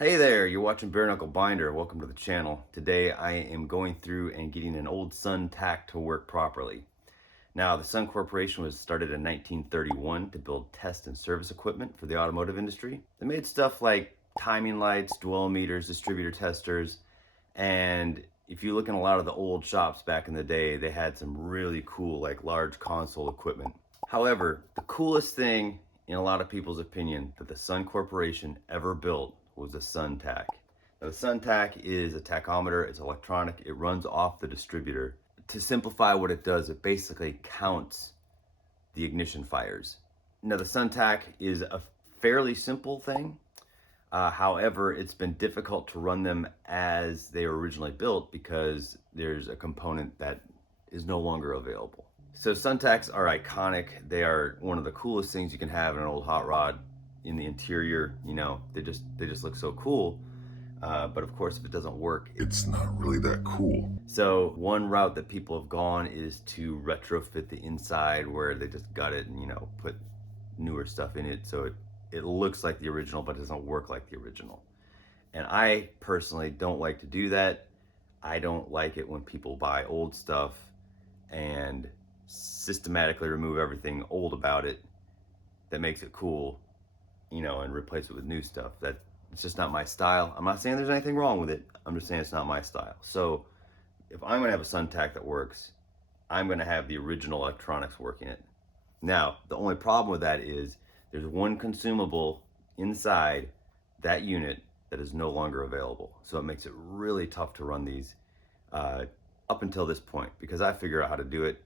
Hey there, you're watching Bare Knuckle Binder. Welcome to the channel. Today I am going through and getting an old Sun Tach to work properly. Now, the Sun Corporation was started in 1931 to build test and service equipment for the automotive industry. They made stuff like timing lights, dwell meters, distributor testers, and if you look in a lot of the old shops back in the day, they had some really cool, like large console equipment. However, the coolest thing, in a lot of people's opinion, that the Sun Corporation ever built was the Sun Tach. Now, the Sun Tach is a tachometer, it's electronic, it runs off the distributor. To simplify what it does, it basically counts the ignition fires. Now, the Sun Tach is a fairly simple thing. However, it's been difficult to run them as they were originally built because there's a component that is no longer available. So Sun Tachs are iconic. They are one of the coolest things you can have in an old hot rod. In the interior, you know, they just look so cool. But of course, if it doesn't work, it's not really that cool. So one route that people have gone is to retrofit the inside, where they just gut it and, you know, put newer stuff in it so it looks like the original but doesn't work like the original. And I personally don't like to do that. I don't like it when people buy old stuff and systematically remove everything old about it that makes it cool, you know, and replace it with new stuff. That it's just not my style. I'm not saying there's anything wrong with it. I'm just saying it's not my style. So if I'm gonna have a Sun Tach that works, I'm gonna have the original electronics working it. Now, the only problem with that is there's one consumable inside that unit that is no longer available. So it makes it really tough to run these up until this point, because I figure out how to do it.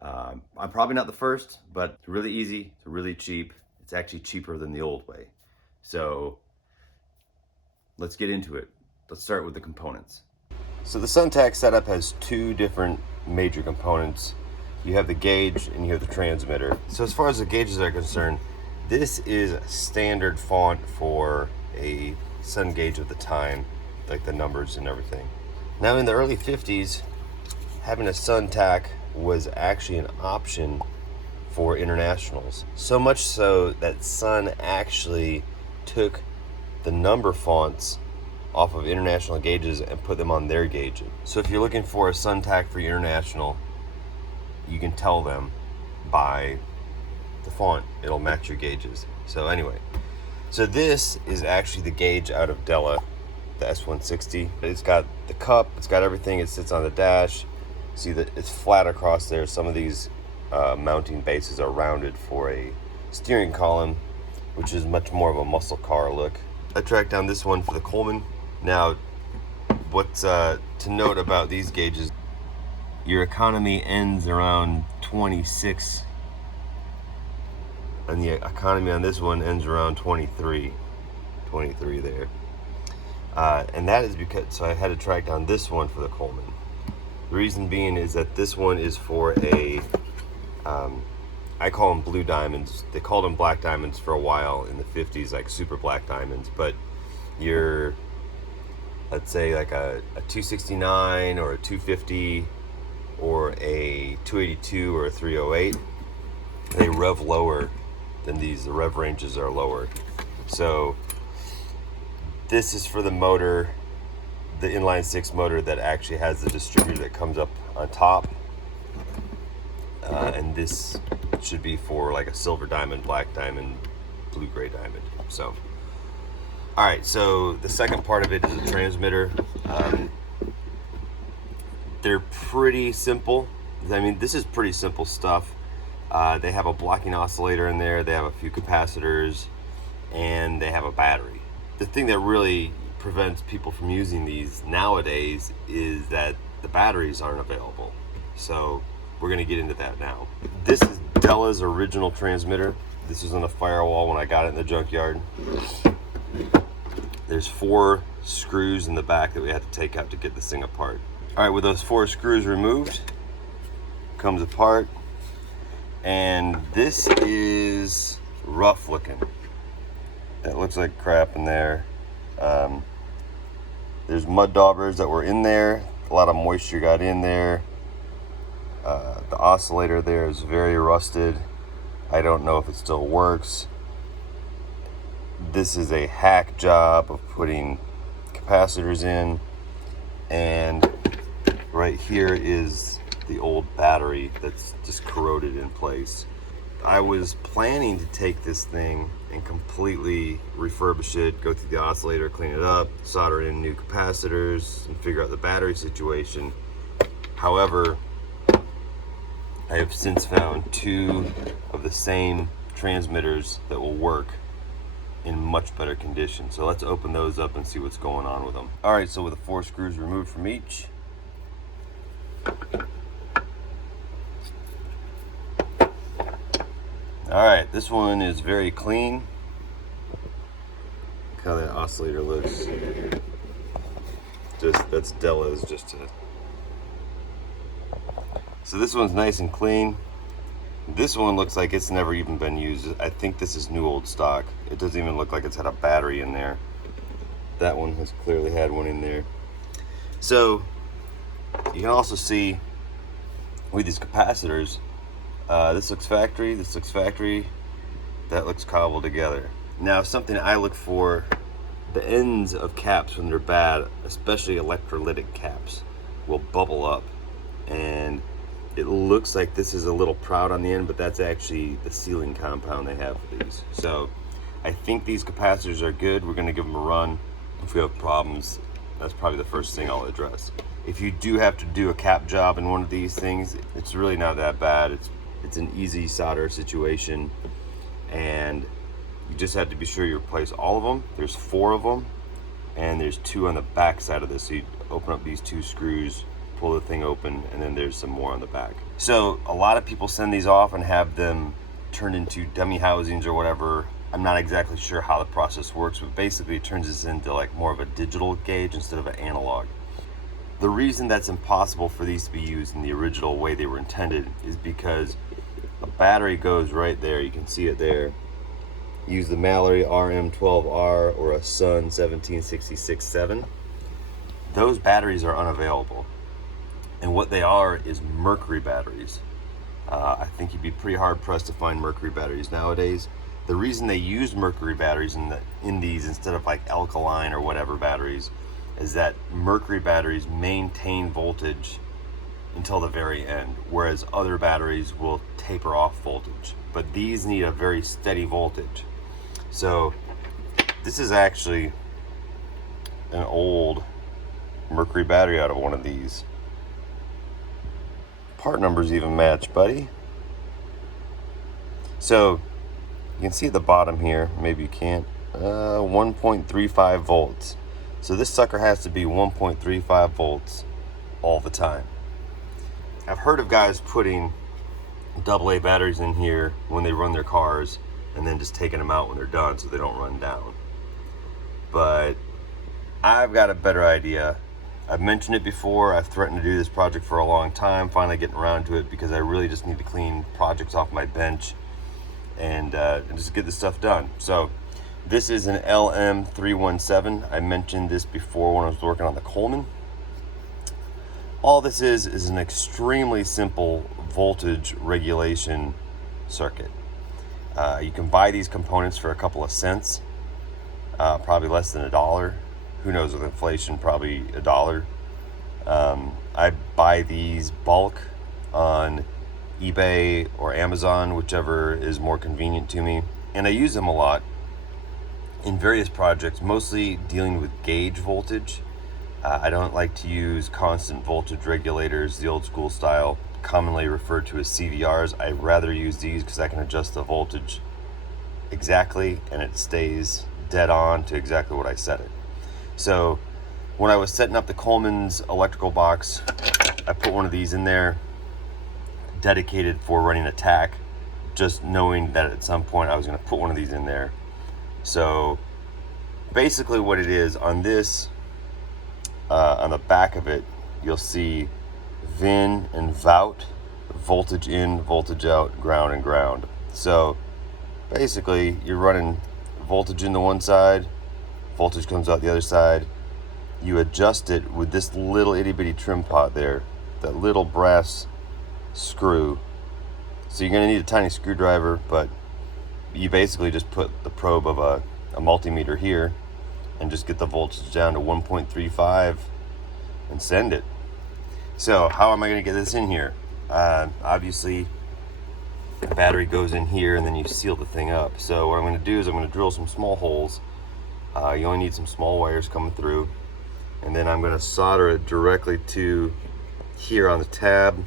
I'm probably not the first, but it's really easy, it's really cheap. It's actually cheaper than the old way. So let's get into it. Let's start with the components. So the Sun Tach setup has two different major components. You have the gauge and you have the transmitter. So as far as the gauges are concerned, this is a standard font for a sun gauge of the time, like the numbers and everything. Now in the early 50s, having a Sun Tach was actually an option for internationals. So much so that Sun actually took the number fonts off of international gauges and put them on their gauges. So if you're looking for a Sun Tach for your international, you can tell them by the font, it'll match your gauges. So anyway, so this is actually the gauge out of Della, the S160. It's got the cup, it's got everything, it sits on the dash. See that it's flat across there. Some of these mounting bases are rounded for a steering column, which is much more of a muscle car look. I tracked down this one for the Coleman. Now, what's to note about these gauges, your economy ends around 26, and the economy on this one ends around 23 there. And that is because, so I had to track down this one for the Coleman. The reason being is that this one is for a, I call them blue diamonds. They called them black diamonds for a while in the 50s, like super black diamonds. But you're, let's say like a 269 or a 250 or a 282 or a 308, they rev lower than these. The rev ranges are lower. So this is for the motor, the inline six motor that actually has the distributor that comes up on top. And this should be for like a silver diamond, black diamond, blue gray diamond. So, all right, so the second part of it is a transmitter. They're pretty simple. I mean, this is pretty simple stuff. They have a blocking oscillator in there, they have a few capacitors, and they have a battery. The thing that really prevents people from using these nowadays is that the batteries aren't available. So we're going to get into that now. This is Della's original transmitter. This was on the firewall when I got it in the junkyard. There's 4 screws in the back that we had to take out to get this thing apart. All right, with those 4 screws removed, comes apart, and this is rough looking. That looks like crap in there. There's mud daubers that were in there. A lot of moisture got in there. The oscillator there is very rusted. I don't know if it still works. this is a hack job of putting capacitors in, and right here is the old battery that's just corroded in place. I was planning to take this thing and completely refurbish it, go through the oscillator, clean it up, solder in new capacitors, and figure out the battery situation. However, I have since found 2 of the same transmitters that will work in much better condition. So let's open those up and see what's going on with them. All right, so with the 4 screws removed from each, all right, this one is very clean. Look how that oscillator looks. That's Della's just a... So this one's nice and clean. This one looks like it's never even been used. I think this is new old stock. It doesn't even look like it's had a battery in there. That one has clearly had one in there. So you can also see with these capacitors, this looks factory, this looks factory, that looks cobbled together. Now, something I look for, the ends of caps when they're bad, especially electrolytic caps, will bubble up, and it looks like this is a little proud on the end, but that's actually the sealing compound they have for these. So I think these capacitors are good. We're going to give them a run. If we have problems, that's probably the first thing I'll address. If you do have to do a cap job in one of these things, it's really not that bad. It's an easy solder situation, and you just have to be sure you replace all of them. There's 4 of them, and there's 2 on the back side of this. So you open up these 2 screws, pull the thing open, and then there's some more on the back. So a lot of people send these off and have them turned into dummy housings or whatever. I'm not exactly sure how the process works, but basically it turns this into like more of a digital gauge instead of an analog. The reason that's impossible for these to be used in the original way they were intended is because a battery goes right there. You can see it there. Use the Mallory RM12R or a Sun 17667. Those batteries are unavailable. And what they are is mercury batteries. I think you'd be pretty hard pressed to find mercury batteries nowadays. The reason they use mercury batteries in these instead of like alkaline or whatever batteries is that mercury batteries maintain voltage until the very end, whereas other batteries will taper off voltage. But these need a very steady voltage. So this is actually an old mercury battery out of one of these. Part numbers even match, buddy. So you can see at the bottom here, maybe you can't, 1.35 volts. So this sucker has to be 1.35 volts all the time. I've heard of guys putting AA batteries in here when they run their cars and then just taking them out when they're done so they don't run down. But I've got a better idea. I've mentioned it before. I've threatened to do this project for a long time, finally getting around to it because I really just need to clean projects off my bench and just get this stuff done. So this is an LM317. I mentioned this before when I was working on the Coleman. All this is an extremely simple voltage regulation circuit. You can buy these components for a couple of cents, probably less than $1. Who knows, with inflation, probably $1. I buy these bulk on eBay or Amazon, whichever is more convenient to me. And I use them a lot in various projects, mostly dealing with gauge voltage. I don't like to use constant voltage regulators, the old school style, commonly referred to as CVRs. I'd rather use these because I can adjust the voltage exactly and it stays dead on to exactly what I set it. So when I was setting up the Coleman's electrical box, I put one of these in there dedicated for running a tach, just knowing that at some point I was going to put one of these in there. So basically what it is on this, on the back of it, you'll see VIN and VOUT, voltage in, voltage out, ground and ground. So basically you're running voltage in the one side, voltage comes out the other side. You adjust it with this little itty bitty trim pot there, that little brass screw. So you're going to need a tiny screwdriver, but you basically just put the probe of a a multimeter here and just get the voltage down to 1.35 and send it. So how am I going to get this in here? Obviously, the battery goes in here and then you seal the thing up. So what I'm going to do is I'm going to drill some small holes. You only need some small wires coming through. And then I'm going to solder it directly to here on the tab.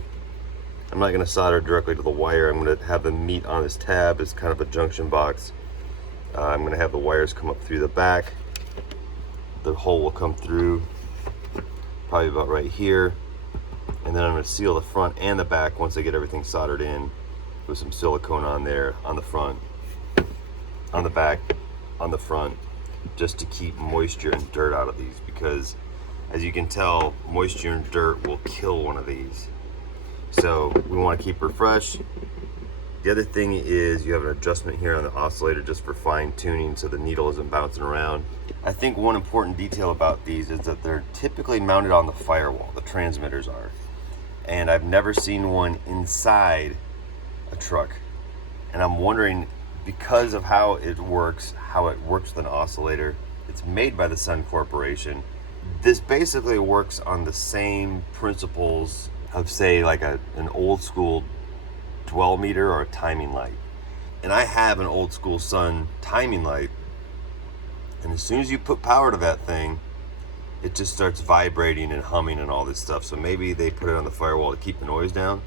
I'm not going to solder it directly to the wire. I'm going to have them meet on this tab as kind of a junction box. I'm going to have the wires come up through the back. The hole will come through probably about right here. And then I'm going to seal the front and the back once I get everything soldered in with some silicone on there, on the front, on the back, on the front, just to keep moisture and dirt out of these, because as you can tell, moisture and dirt will kill one of these. So we want to keep her fresh. The other thing is you have an adjustment here on the oscillator just for fine tuning so the needle isn't bouncing around. I think one important detail about these is that they're typically mounted on the firewall, the transmitters are. And I've never seen one inside a truck. And I'm wondering, because of how it works with an oscillator, it's made by the Sun Corporation. This basically works on the same principles of, say, like an old school dwell meter or a timing light. And I have an old school Sun timing light, and as soon as you put power to that thing, it just starts vibrating and humming and all this stuff. So maybe they put it on the firewall to keep the noise down.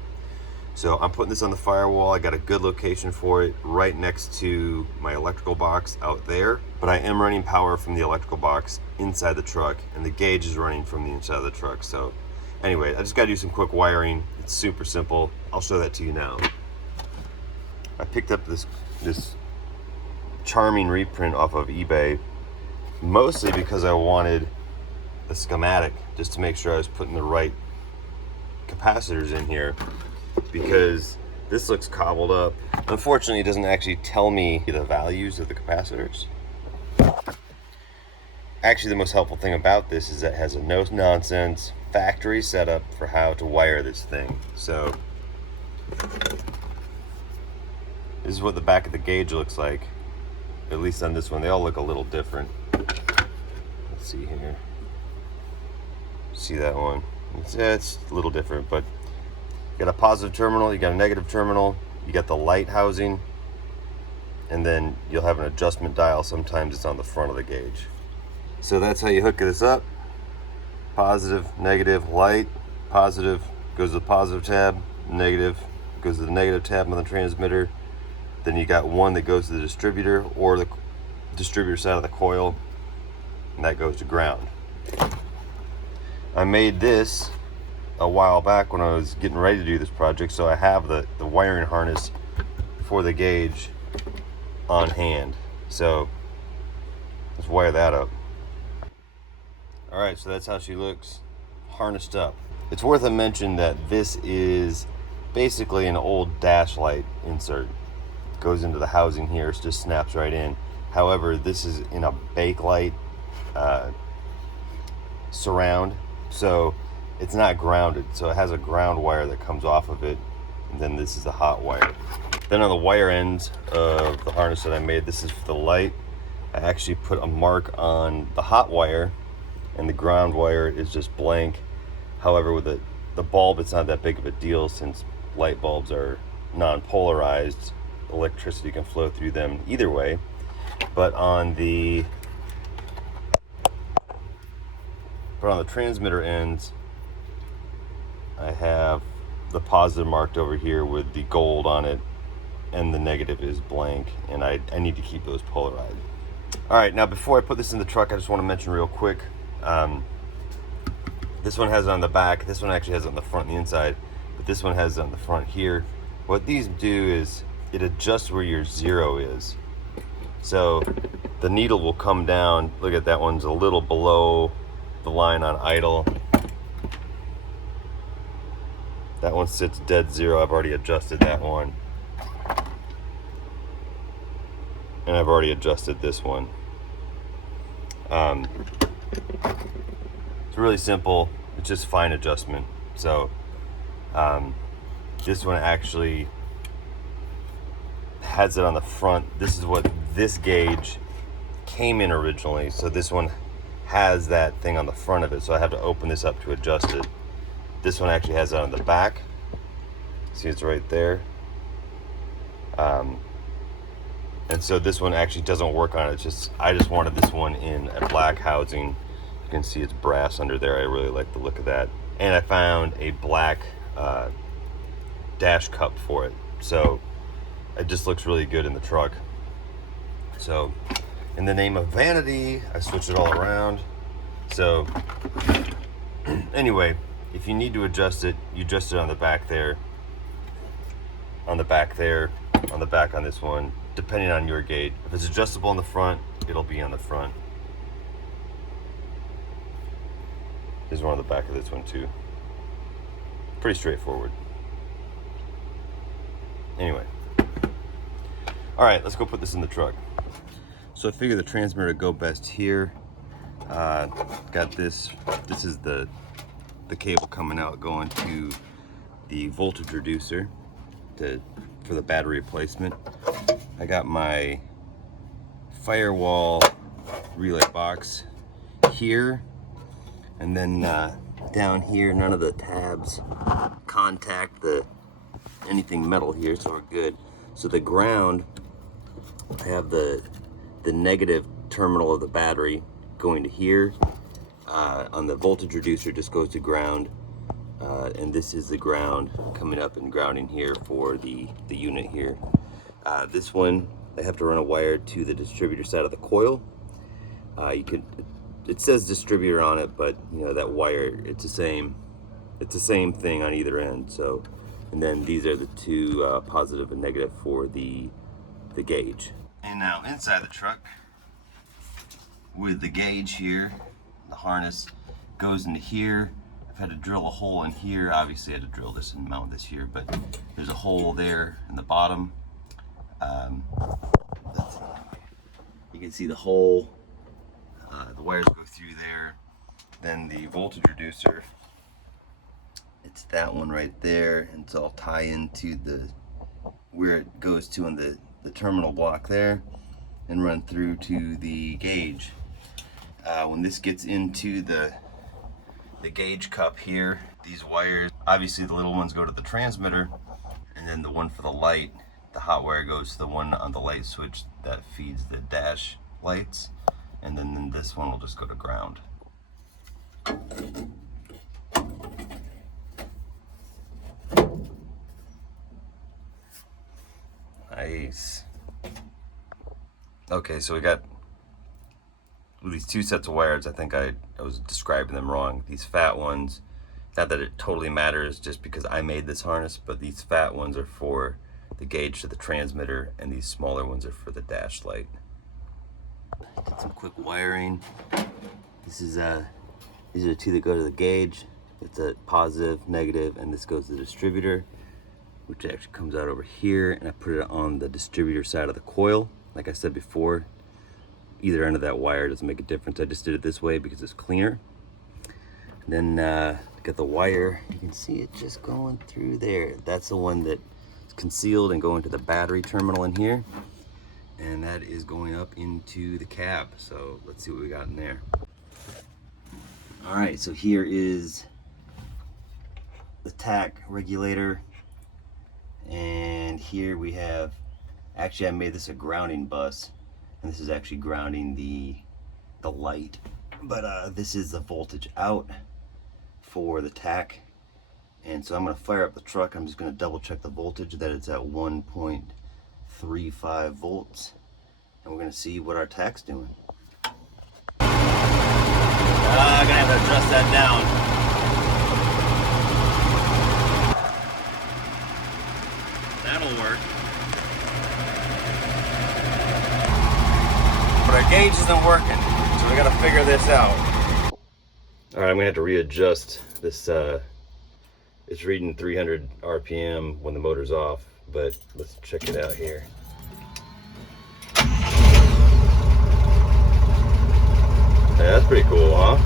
So I'm putting this on the firewall. I got a good location for it right next to my electrical box out there. But I am running power from the electrical box inside the truck, and the gauge is running from the inside of the truck. So anyway, I just got to do some quick wiring. It's super simple. I'll show that to you now. I picked up this charming reprint off of eBay, mostly because I wanted a schematic just to make sure I was putting the right capacitors in here, because this looks cobbled up. Unfortunately, it doesn't actually tell me the values of the capacitors. Actually, the most helpful thing about this is that it has a no-nonsense factory setup for how to wire this thing. So this is what the back of the gauge looks like, at least on this one. They all look a little different. Let's see here. See that one? It's a little different, but you got a positive terminal, you got a negative terminal, you got the light housing, and then you'll have an adjustment dial. Sometimes it's on the front of the gauge. So that's how you hook this up. Positive, negative, light. Positive goes to the positive tab, negative goes to the negative tab on the transmitter. Then you got one that goes to the distributor or the distributor side of the coil, and that goes to ground. I made this a while back when I was getting ready to do this project, so I have the wiring harness for the gauge on hand. So let's wire that up. Alright, so that's how she looks harnessed up. It's worth a mention that this is basically an old dash light insert. It goes into the housing here, it just snaps right in. However, this is in a bakelite surround, so it's not grounded. So it has a ground wire that comes off of it, and then this is the hot wire. Then on the wire ends of the harness that I made, this is for the light. I actually put a mark on the hot wire, and the ground wire is just blank. However, with the bulb, it's not that big of a deal since light bulbs are non-polarized. Electricity can flow through them either way. But on the transmitter ends, I have the positive marked over here with the gold on it, and the negative is blank, and I need to keep those polarized. All right, now before I put this in the truck, I just want to mention real quick, this one has it on the back, this one actually has it on the front and the inside, but this one has it on the front here. What these do is it adjusts where your zero is. So the needle will come down. Look at that, one's a little below the line on idle. That one sits dead zero. I've already adjusted that one. And I've already adjusted this one. It's really simple. It's just fine adjustment. So this one actually has it on the front. This is what this gauge came in originally, so this one has that thing on the front of it, so I have to open this up to adjust it. This one actually has it on the back. See, it's right there. And so this one actually doesn't work on it. It's just, I just wanted this one in a black housing. You can see it's brass under there. I really like the look of that. And I found a black dash cup for it. So it just looks really good in the truck. So in the name of vanity, I switched it all around. So anyway, if you need to adjust it, you adjust it on the back there, on the back there, on the back on this one, depending on your gauge. If it's adjustable on the front, it'll be on the front. There's one on the back of this one too. Pretty straightforward. Anyway. All right, let's go put this in the truck. So I figure the transmitter would go best here. Got this. This is the cable coming out going to the voltage reducer for the battery replacement. I got my firewall relay box here, and then down here, none of the tabs contact anything metal here, so we're good. So the ground, I have the negative terminal of the battery going to here. On the voltage reducer, just goes to ground, and this is the ground coming up and grounding here for the unit here. This one, I have to run a wire to the distributor side of the coil. It says distributor on it, but you know that wire, it's the same thing on either end. So, and then these are the two positive and negative for the gauge. And now inside the truck, with the gauge here, the harness goes into here. I've had to drill a hole in here. Obviously, I had to drill this and mount this here, but there's a hole there in the bottom. You can see the hole. The wires go through there. Then the voltage reducer, it's that one right there, and so I'll tie into where it goes to on the terminal block there and run through to the gauge. When this gets into the gauge cup here, these wires, obviously the little ones go to the transmitter, and then the one for the light, the hot wire goes to the one on the light switch that feeds the dash lights, and then this one will just go to ground. Nice. Okay, so we got these two sets of wires. I think I was describing them wrong. These fat ones, not that it totally matters just because I made this harness, but these fat ones are for the gauge to the transmitter, and these smaller ones are for the dash light. Did some quick wiring. These are the two that go to the gauge. It's a positive, negative, and this goes to the distributor, which actually comes out over here, and I put it on the distributor side of the coil. Like I said before, either end of that wire doesn't make a difference. I just did it this way because it's cleaner. And then got the wire. You can see it just going through there. That's the one that's concealed and going to the battery terminal in here. And that is going up into the cab. So let's see what we got in there. All right, so here is the tach regulator. And here we have, actually I made this a grounding bus, and this is actually grounding the light. But this is the voltage out for the tach. And so I'm gonna fire up the truck. I'm just gonna double check the voltage that it's at 1.35 volts. And we're gonna see what our tach's doing. I'm gonna have to adjust that down. That'll work. But our gauge isn't working, so we gotta figure this out. All right, I'm gonna have to readjust this. It's reading 300 RPM when the motor's off, but let's check it out here. Yeah, that's pretty cool, huh?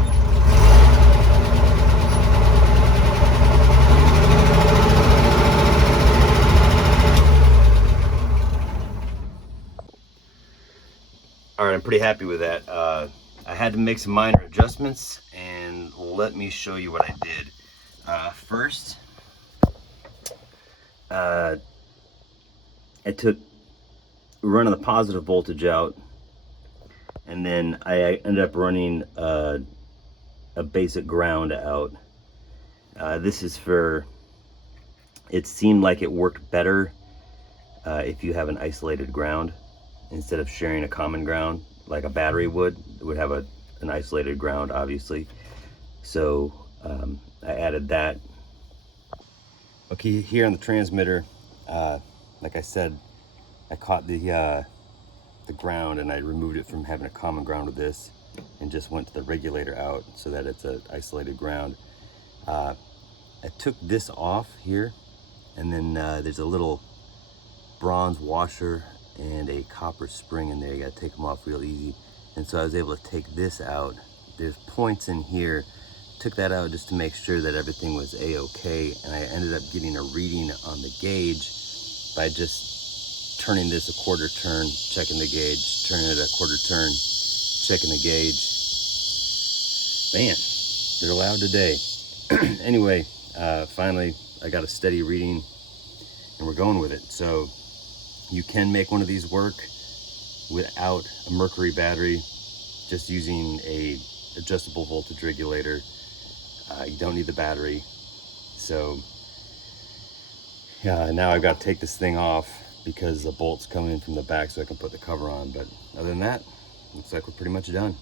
All right, I'm pretty happy with that. I had to make some minor adjustments, and let me show you what I did. First, I took running the positive voltage out, and then I ended up running a basic ground out. This is for, it seemed like it worked better if you have an isolated ground instead of sharing a common ground like a battery would. It would have an isolated ground, obviously. So I added that. Okay, here on the transmitter, like I said, I caught the ground and I removed it from having a common ground with this and just went to the regulator out so that it's an isolated ground. I took this off here, and then there's a little bronze washer and a copper spring in there. You gotta take them off real easy. And so I was able to take this out. There's points in here. Took that out just to make sure that everything was a-okay, and I ended up getting a reading on the gauge by just turning this a quarter turn, checking the gauge, turning it a quarter turn, checking the gauge. Man, they're loud today. Anyway, finally I got a steady reading and we're going with it. So you can make one of these work without a mercury battery, just using a adjustable voltage regulator. You don't need the battery. So yeah, now I've got to take this thing off because the bolt's coming in from the back so I can put the cover on. But other than that, looks like we're pretty much done.